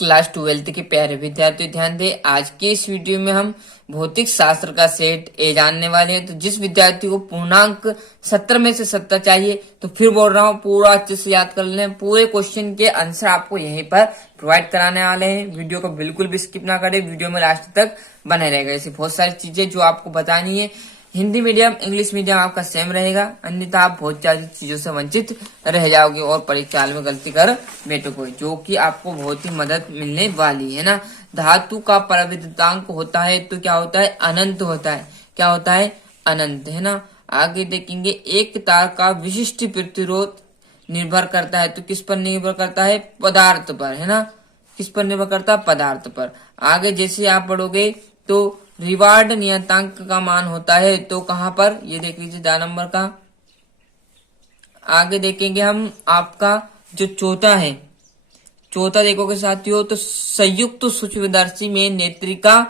Class 12 के प्यारे विद्यार्थी ध्यान दें। आज के इस वीडियो में हम भौतिक शास्त्र का सेट ए जानने वाले हैं। तो जिस विद्यार्थी को पूर्णांक 70 में से 70 चाहिए तो फिर बोल रहा हूँ पूरा अच्छे से याद कर लें। पूरे क्वेश्चन के आंसर आपको यहीं पर प्रोवाइड कराने वाले हैं। वीडियो को बिल्कुल भी स्किप ना करें, वीडियो में लास्ट तक बने रहेगा। ऐसी बहुत सारी चीजें जो आपको बतानी है। हिंदी मीडियम इंग्लिश मीडियम आपका सेम रहेगा, अन्यथा आप बहुत सारी चीजों से वंचित रह जाओगे और परीक्षा में गलती कर बैठोगे, जो कि आपको बहुत ही मदद मिलने वाली है ना। धातु का प्रविद्युतांक होता है तो क्या होता है? अनंत होता है। क्या होता है? अनंत, है ना। आगे देखेंगे एक तार का विशिष्ट प्रतिरोध निर्भर करता है तो किस पर निर्भर करता है? पदार्थ पर, है ना। किस पर निर्भर करता है? पदार्थ पर। आगे जैसे आप पढ़ोगे तो रिवार्ड नियतांक का मान होता है तो कहां पर? ये देख लीजिए 10 नंबर का। आगे देखेंगे हम आपका जो चौथा है, चौथा देखोगे साथियों तो संयुक्त सूक्ष्मदर्शी में नेत्रिका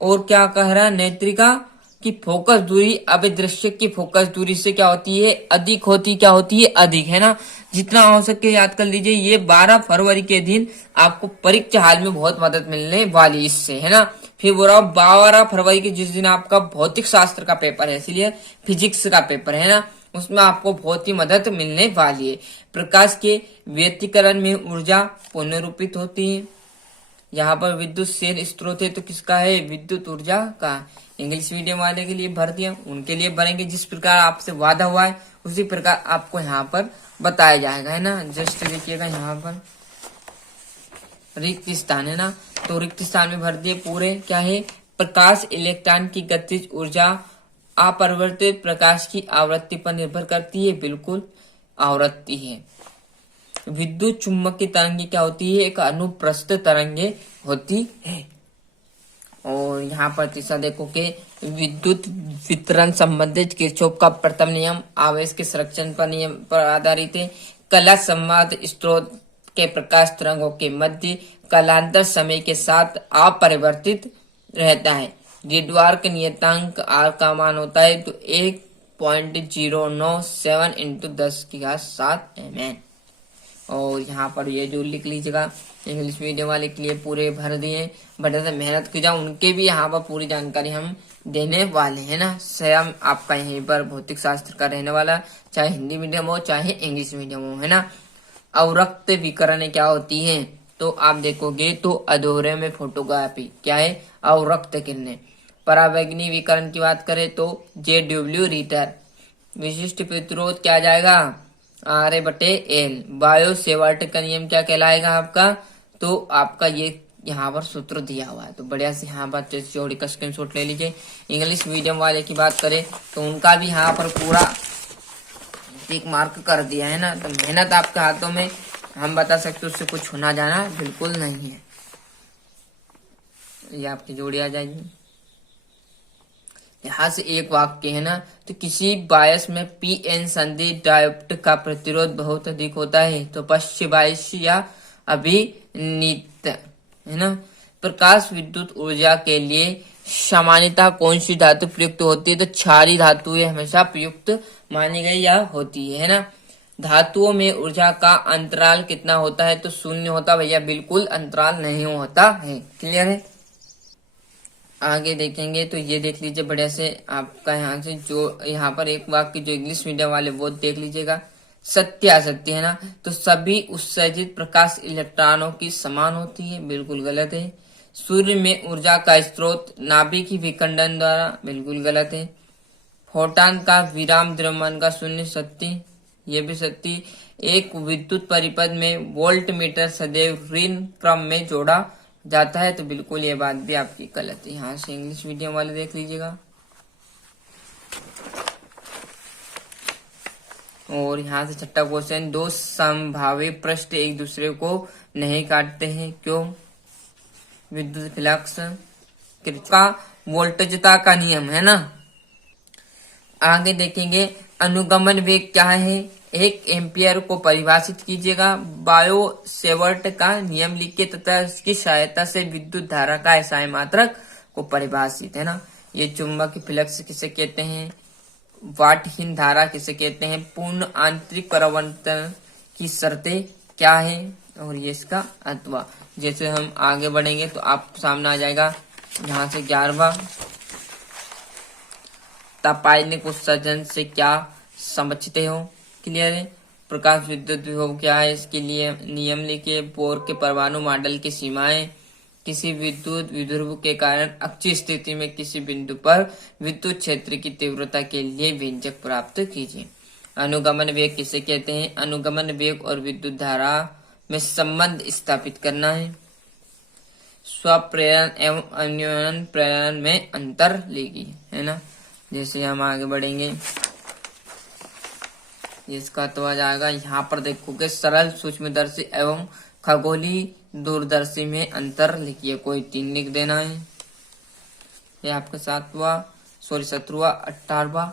और क्या कह रहा है? नेत्रिका की फोकस दूरी अभिदृश्य की फोकस दूरी से क्या होती है? अधिक होती। क्या होती है? अधिक, है ना। जितना हो सके याद कर लीजिए। ये 12 फरवरी के दिन आपको परीक्षा हाल में बहुत मदद मिलने वाली इससे, है ना। फिर बोल रहा हूँ 12 फरवरी के जिस दिन आपका भौतिक शास्त्र का पेपर है, इसलिए फिजिक्स का पेपर है ना, उसमें आपको बहुत ही मदद मिलने वाली है। प्रकाश के व्यतिकरण में ऊर्जा पुनरुत्पित होती है। यहाँ पर विद्युत सेन स्रोत है तो किसका है? विद्युत ऊर्जा का। इंग्लिश मीडियम वाले के लिए भर दिया, उनके लिए भरेंगे जिस प्रकार आपसे वादा हुआ है उसी प्रकार आपको यहाँ पर बताया जाएगा, है ना। जस्ट देखिएगा यहाँ पर रिक्त स्थान, है ना, तो रिक्त स्थान में भर दिए पूरे। क्या है? प्रकाश इलेक्ट्रॉन की गतिज ऊर्जा अपरिवर्तित प्रकाश की आवृत्ति पर निर्भर करती है। बिल्कुल आवृत्ति है। विद्युत चुम्बकीय तरंगे क्या होती है? एक अनुप्रस्थ तरंगे होती है। और यहाँ पर तीसरा देखो कि विद्युत वितरण संबंधित किरचॉफ का प्रथम नियम आवेश के संरक्षण पर नियम पर आधारित है। कला संवाद स्रोत के प्रकाश तरंगों के मध्य कालांतर समय के साथ अपरिवर्तित रहता है। रिडवार्क नियतांक आर का मान होता है तो 1.097 इंटू 10⁻7 mm। और यहाँ पर ये जो लिख लीजिएगा, इंग्लिश मीडियम वाले के लिए पूरे भर दिए। बड़े से मेहनत की जाओ, उनके भी यहाँ पर पूरी जानकारी हम देने वाले हैं ना। स्वयं आपका यहीं पर भौतिक शास्त्र का रहने वाला, चाहे हिंदी मीडियम हो चाहे इंग्लिश मीडियम हो, है ना। अवरक्त विकिरण क्या होती है तो आप देखोगे तो अधूरे में फोटोग्राफी क्या है? अवरक्त किरणें। परावैंगनी विकिरण की बात करें तो JW रीटर। विशिष्ट प्रतिरोध क्या जाएगा? R/L। बायो सेवर्ट का नियम क्या कहलाएगा आपका? तो आपका ये यहाँ पर सूत्र दिया हुआ है, तो बढ़िया से यहाँ पर जोड़ी का स्क्रीनशॉट ले लीजिए। इंग्लिश मीडियम वाले की बात करें तो उनका भी यहाँ पर पूरा टिक मार्क कर दिया है ना। तो मेहनत आपके हाथों में, हम बता सकते उससे कुछ होना जाना बिल्कुल नहीं है। ये आपकी जोड़ी आ जाएगी। यहाँ से एक वाक्य है ना, तो किसी बायस में PN संधि डायोप्ट का प्रतिरोध बहुत अधिक होता है तो पश्चिम बायस या अभिनीत, है ना। प्रकाश विद्युत ऊर्जा के लिए सामान्यतः कौन सी धातु प्रयुक्त होती है तो क्षारीय धातु हमेशा प्रयुक्त मानी गई या होती है ना। धातुओं में ऊर्जा का अंतराल कितना होता है तो 0 होता भैया, बिल्कुल अंतराल नहीं होता है। क्लियर है। आगे देखेंगे तो ये देख लीजिए बढ़िया से आपका यहाँ से जो यहाँ पर एक वाक्य जो इंग्लिश मीडियम वाले वो देख लीजिएगा। सत्य असत्य, है ना, तो सभी उत्सर्जित प्रकाश इलेक्ट्रॉनों की समान होती है, बिल्कुल गलत है। सूर्य में ऊर्जा का स्रोत नाभिक की विखंडन द्वारा, बिल्कुल गलत है। फोटॉन का विराम द्रव्यमान का शून्य, सत्य, ये भी सत्य। एक विद्युत परिपथ में वोल्ट मीटर सदैव ऋण क्रम में जोड़ा जाता है तो बिल्कुल ये बात भी आपकी गलत है। यहाँ से इंग्लिश मीडियम वाले देख लीजिएगा। और यहाँ से छठा क्वेश्चन, दो संभावित पृष्ठ एक दूसरे को नहीं काटते हैं, क्यों? विद्युत फ्लक्स का वोल्टेजता का नियम, है ना। आगे देखेंगे अनुगमन वेग क्या है? 1 एम्पियर को परिभाषित कीजिएगा। बायो सेवर्ट का नियम लिखिए तथा इसकी सहायता से विद्युत धारा का एसआई मात्रक को परिभाषित, है ना। ये चुंबकीय फ्लक्स किसे कहते हैं? वाटहीन धारा किसे कहते हैं? पूर्ण आंतरिक परिवर्तन की शर्तें क्या है? और ये इसका अथवा। जैसे हम आगे बढ़ेंगे तो आप सामने आ जाएगा यहाँ से 11वां, तापायनिक उत्सर्जन से क्या समझते हो? क्लियर है। प्रकाश विद्युत विभव क्या है, इसके लिए नियम लिखिए। बोर के परमाणु मॉडल की सीमाएं। किसी विद्युत विध्रुव के कारण अक्षीय स्थिति में किसी बिंदु पर विद्युत क्षेत्र की तीव्रता के लिए व्यंजक प्राप्त कीजिए। अनुगमन वेग किसे कहते हैं? अनुगमन वेग और विद्युत धारा में संबंध स्थापित करना है। स्वप्रेरण एवं अन्योन्य प्रेरण में अंतर लेगी, है ना। जैसे हम आगे बढ़ेंगे, इसका तो आ जाएगा यहाँ पर देखोगे, सरल सूक्ष्मदर्शी एवं खगोलीय दूरदर्शी में अंतर लिखिए। कोई 3 लिख देना है। ये आपका 17वां 18वां।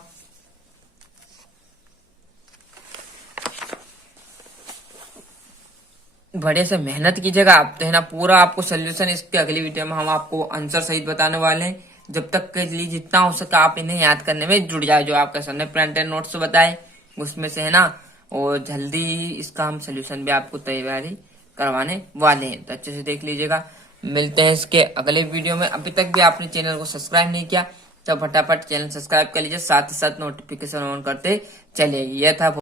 बड़े से मेहनत कीजिएगा आप, तो है ना, पूरा आपको सोल्यूशन इसके अगली वीडियो में हम आपको आंसर सहित बताने वाले हैं। जब तक के लिए जितना हो सके आप इन्हें याद करने में जुड़ जाए, जो आपके सामने प्रिंटेड नोट्स बताए उसमें से, है ना। और जल्दी इसका हम सोल्यूशन भी आपको तैयारी करवाने वाले हैं, तो अच्छे से देख लीजिएगा। मिलते हैं इसके अगले वीडियो में। अभी तक भी आपने चैनल को सब्सक्राइब नहीं किया तो फटाफट चैनल सब्सक्राइब कर लीजिए, साथ ही साथ नोटिफिकेशन ऑन करते चलिए। यह था